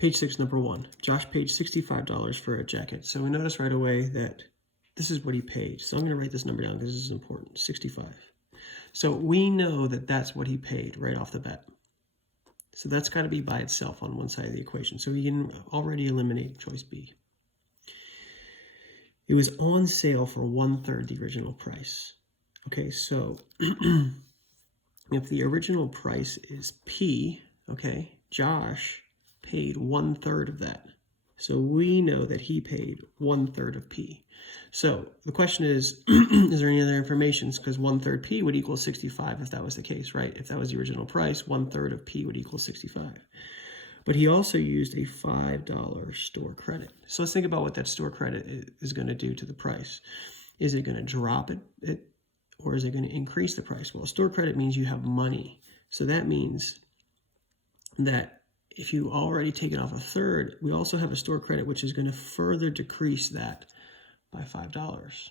Page 6, number 1. Josh paid $65 for a jacket. So we notice right away that this is what he paid. So I'm going to write this number down because this is important. 65. So we know that that's what he paid right off the bat. So that's got to be by itself on one side of the equation. So we can already eliminate choice B. It was on sale for 1/3 the original price. Okay, so if the original price is P, okay, Josh paid 1/3 of that. So we know that he paid 1/3 of P. So the question is there any other information? Because 1/3 P would equal 65 if that was the case, right? If that was the original price, 1/3 of P would equal 65. But he also used a $5 store credit. So let's think about what that store credit is going to do to the price. Is it going to drop it or is it going to increase the price? Well, store credit means you have money. So that means that if you already taken off 1/3, we also have a store credit, which is going to further decrease that by $5.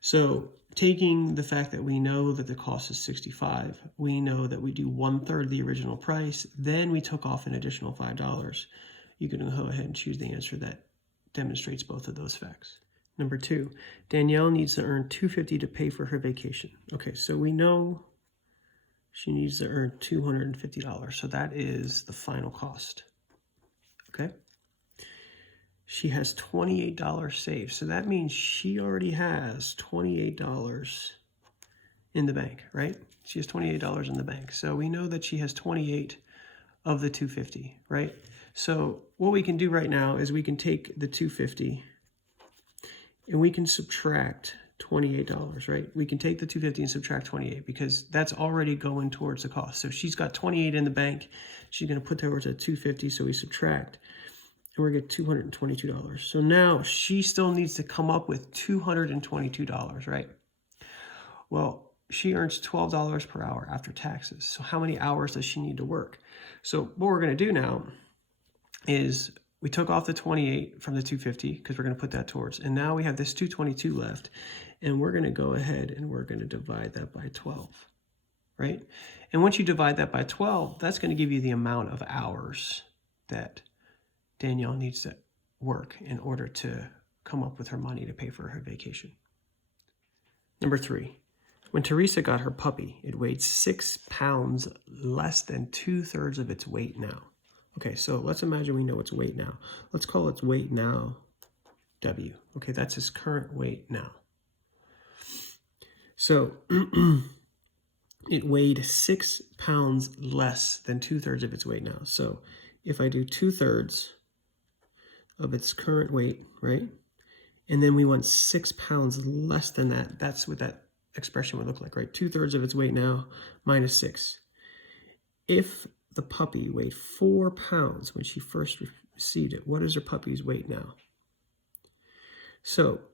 So taking the fact that we know that the cost is 65, we know that we do 1/3 of the original price, then we took off an additional $5. You can go ahead and choose the answer that demonstrates both of those facts. Number 2, Danielle needs to earn $250 to pay for her vacation. Okay, so we know she needs to earn $250. So that is the final cost. Okay. She has $28 saved. So that means she already has $28 in the bank, right? She has $28 in the bank. So we know that she has 28 of the 250, right? So what we can do right now is we can take the 250 and we can subtract $28, right? We can take the 250 and subtract 28 because that's already going towards the cost. So she's got 28 in the bank. She's going to put towards a 250, so we subtract, and we're going to get $222. So now she still needs to come up with $222, right? Well, she earns $12 per hour after taxes. So how many hours does she need to work? So what we're going to do now is we took off the 28 from the 250 because we're going to put that towards. And now we have this 222 left. And we're going to go ahead and we're going to divide that by 12, right? And once you divide that by 12, that's going to give you the amount of hours that Danielle needs to work in order to come up with her money to pay for her vacation. Number 3, when Teresa got her puppy, it weighed 6 pounds less than 2/3 of its weight now. Okay, so let's imagine we know its weight now. Let's call its weight now W. Okay, that's his current weight now. So it weighed 6 pounds less than 2/3 of its weight now. So if I do 2/3 of its current weight, right? And then we want 6 pounds less than that. That's what that expression would look like, right? 2/3 of its weight now minus 6. If the puppy weighed 4 pounds when she first received it, what is her puppy's weight now? So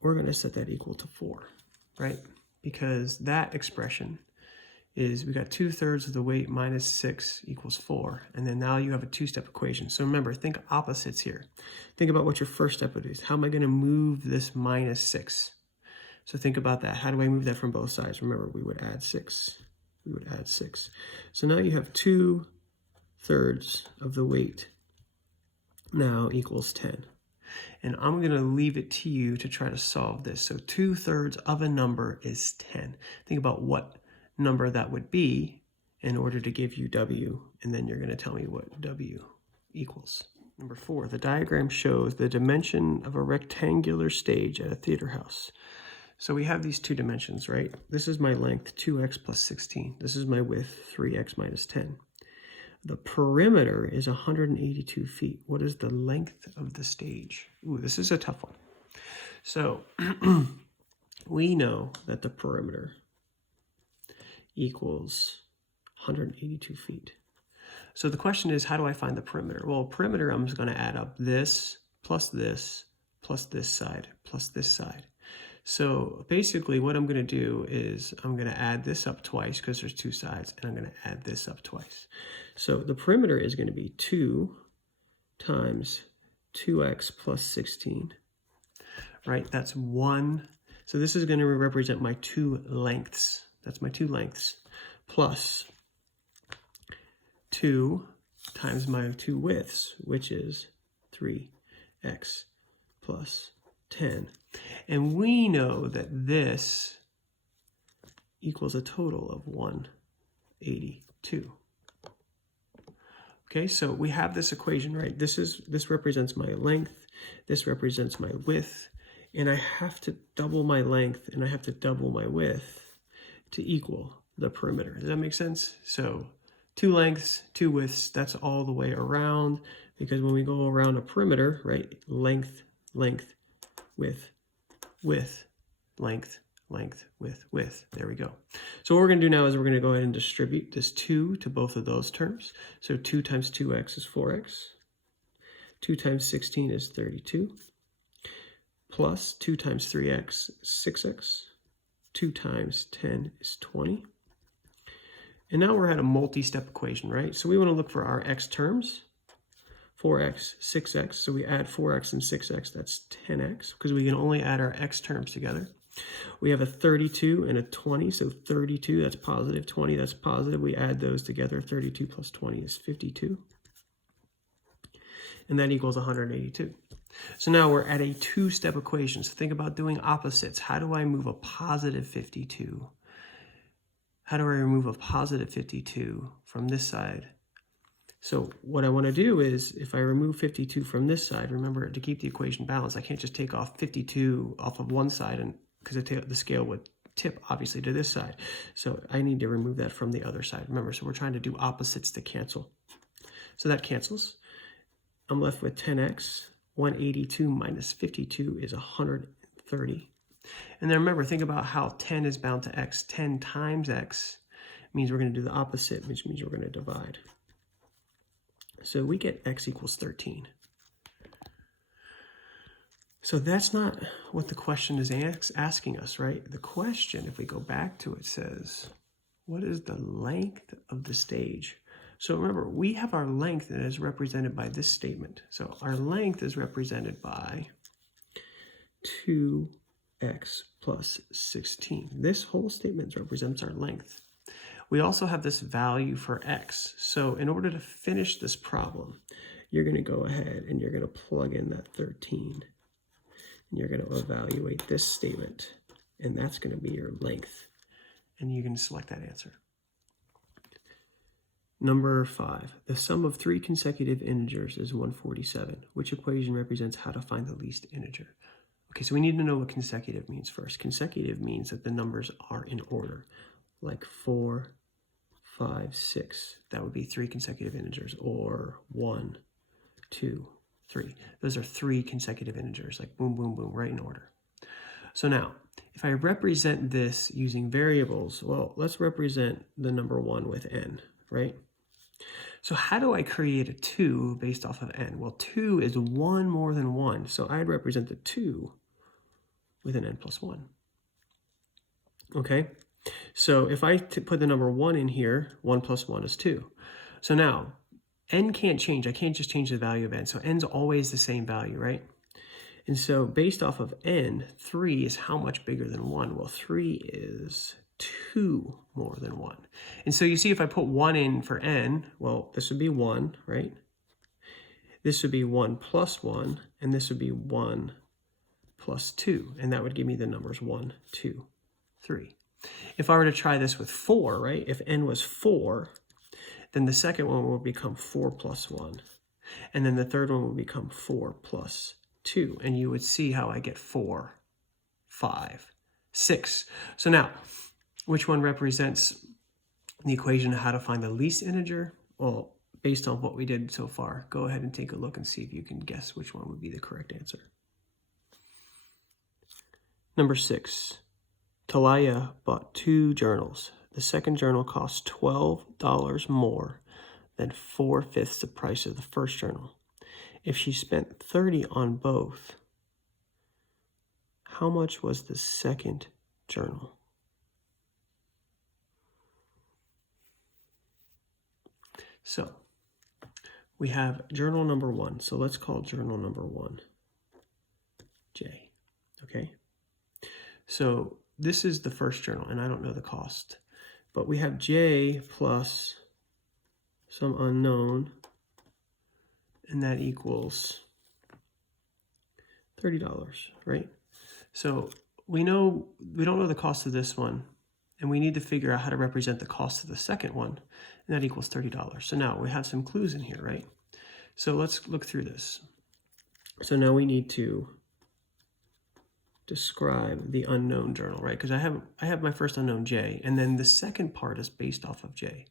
we're going to set that equal to 4, right? Because that expression is we got 2/3 of the weight minus 6 equals 4. And then now you have a two-step equation. So remember, think opposites here. Think about what your first step would be. How am I going to move this minus 6? So think about that. How do I move that from both sides? Remember, we would add 6. We would add 6. So now you have 2/3 of the weight now equals 10. And I'm going to leave it to you to try to solve this. So 2/3 of a number is 10. Think about what number that would be in order to give you W, and then you're going to tell me what W equals. Number 4, the diagram shows the dimension of a rectangular stage at a theater house. So we have these two dimensions, right? This is my length, 2x plus 16. This is my width, 3x minus 10. The perimeter is 182 feet. What is the length of the stage? Ooh, this is a tough one. So we know that the perimeter equals 182 feet. So the question is, how do I find the perimeter? Well, perimeter, I'm just going to add up this plus this plus this side plus this side. So basically what I'm going to do is I'm going to add this up twice because there's two sides, and I'm going to add this up twice. So the perimeter is going to be 2 times 2x plus 16, right? That's 1. So this is going to represent my 2 lengths. That's my 2 lengths plus 2 times my 2 widths, which is 3x plus 10. And we know that this equals a total of 182. Okay, so we have this equation, right? This represents my length, this represents my width, and I have to double my length and I have to double my width to equal the perimeter. Does that make sense? So 2 lengths, 2 widths, that's all the way around, because when we go around a perimeter, right, length, length, width, width, length, length, width, width. There we go. So what we're going to do now is we're going to go ahead and distribute this 2 to both of those terms. So 2 times 2x is 4x. 2 times 16 is 32. Plus 2 times 3x is 6x. 2 times 10 is 20. And now we're at a multi-step equation, right? So we want to look for our x terms. 4x, 6x. So we add 4x and 6x. That's 10x, because we can only add our x terms together. We have a 32 and a 20, so 32, that's positive, 20, that's positive. We add those together, 32 plus 20 is 52. And that equals 182. So now we're at a 2-step equation. So think about doing opposites. How do I move a positive 52? How do I remove a positive 52 from this side? So what I want to do is, if I remove 52 from this side, remember, to keep the equation balanced, I can't just take off 52 off of one side, and because the scale would tip, obviously, to this side. So I need to remove that from the other side. Remember, so we're trying to do opposites to cancel. So that cancels. I'm left with 10x. 182 minus 52 is 130. And then remember, think about how 10 is bound to x. 10 times x means we're going to do the opposite, which means we're going to divide. So we get x equals 13. So that's not what the question is asking us, right? The question, if we go back to it, says, what is the length of the stage? So remember, we have our length that is represented by this statement. So our length is represented by 2x plus 16. This whole statement represents our length. We also have this value for x. So in order to finish this problem, you're going to go ahead and you're going to plug in that 13. And you're going to evaluate this statement. And that's going to be your length. And you can select that answer. Number 5. The sum of 3 consecutive integers is 147. Which equation represents how to find the least integer? Okay, so we need to know what consecutive means first. Consecutive means that the numbers are in order. Like 4, 5, 6. That would be 3 consecutive integers. Or 1, 2, 3. Those are 3 consecutive integers, like boom, boom, boom, right in order. So now, if I represent this using variables, well, let's represent the number 1 with n, right? So how do I create a 2 based off of n? Well, 2 is 1 more than 1, so I'd represent the 2 with an n plus 1. Okay? So if I put the number 1 in here, 1 plus 1 is 2. So now, n can't change. I can't just change the value of n. So n's always the same value, right? And so based off of n, 3 is how much bigger than 1? Well, 3 is 2 more than 1. And so you see, if I put 1 in for n, well, this would be 1, right? This would be 1 plus 1, and this would be 1 plus 2. And that would give me the numbers 1, 2, 3. If I were to try this with 4, right? If n was 4, then the second one will become 4 plus 1. And then the third one will become 4 plus 2. And you would see how I get 4, 5, 6. So now, which one represents the equation of how to find the least integer? Well, based on what we did so far, go ahead and take a look and see if you can guess which one would be the correct answer. Number 6. Talaya bought 2 journals. The second journal cost $12 more than 4/5 the price of the first journal. If she spent $30 on both, how much was the second journal? So we have journal number 1. So let's call journal number 1 J. Okay. So this is the first journal, and I don't know the cost. But we have J plus some unknown and that equals $30, right? So we don't know the cost of this one, and we need to figure out how to represent the cost of the second one, and that equals $30. So now we have some clues in here, right? So let's look through this. So now we need to describe the unknown journal, right? Because I have my first unknown J, and then the second part is based off of J.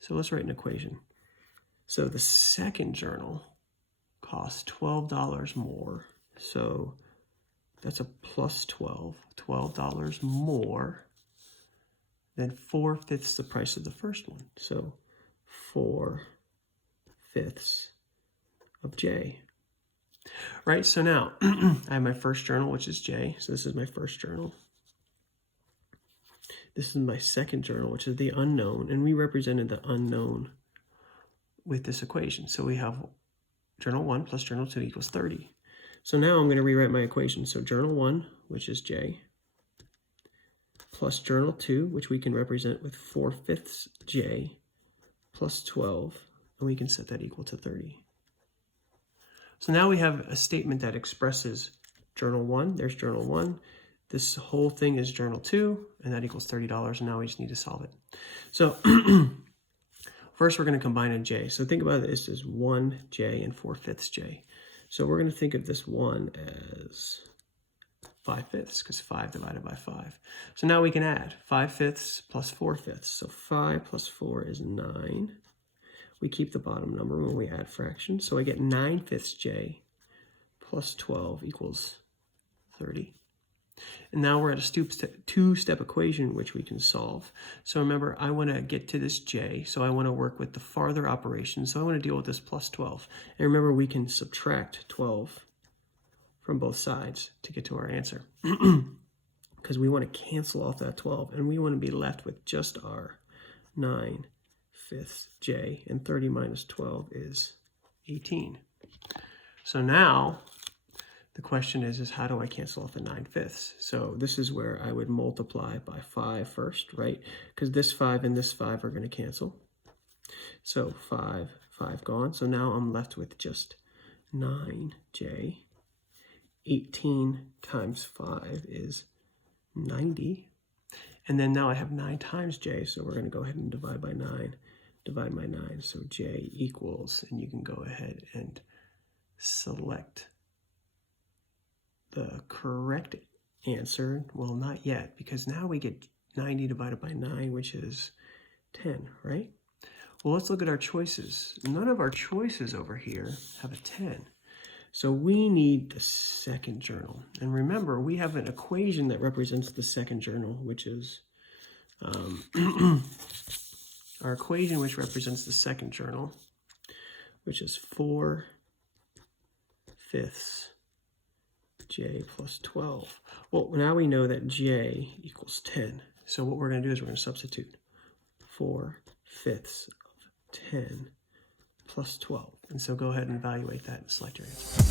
So let's write an equation. So the second journal costs $12 more. So that's a plus 12, $12 more than 4/5 the price of the first one. So 4/5 of J. Right, so now I have my first journal, which is J. So this is my first journal. This is my second journal, which is the unknown, and we represented the unknown with this equation. So we have journal 1 plus journal 2 equals 30. So now I'm going to rewrite my equation. So journal 1, which is J, plus journal 2, which we can represent with 4/5 J, plus 12, and we can set that equal to 30. So now we have a statement that expresses journal 1, there's journal 1, this whole thing is journal 2, and that equals $30, and now we just need to solve it. So first we're going to combine a J. So think about this as 1J and 4/5 J. So we're going to think of this 1 as 5/5, because 5 divided by 5. So now we can add 5/5 plus 4/5. So 5 plus 4 is 9. We keep the bottom number when we add fractions. So I get 9/5 J plus 12 equals 30. And now we're at a two-step equation which we can solve. So remember, I want to get to this J, so I want to work with the farther operation. So I want to deal with this plus 12. And remember, we can subtract 12 from both sides to get to our answer. Because we want to cancel off that 12, and we want to be left with just our 9/5 J, and 30 minus 12 is 18. So now the question is how do I cancel off the 9/5? So this is where I would multiply by 5 first, right? Because this 5 and this 5 are going to cancel. So 5 gone. So now I'm left with just 9J. 18 times 5 is 90. And then now I have 9 times J, so we're going to go ahead and divide by 9. Divide by 9, so J equals, and you can go ahead and select the correct answer. Well, not yet, because now we get 90 divided by 9, which is 10, right? Well, let's look at our choices. None of our choices over here have a 10. So we need the second journal. And remember, we have an equation that represents the second journal, which is our equation which represents the second journal, which is 4/5 J plus 12. Well, now we know that J equals 10. So what we're going to do is we're going to substitute 4/5 of 10 plus 12. And so go ahead and evaluate that and select your answer.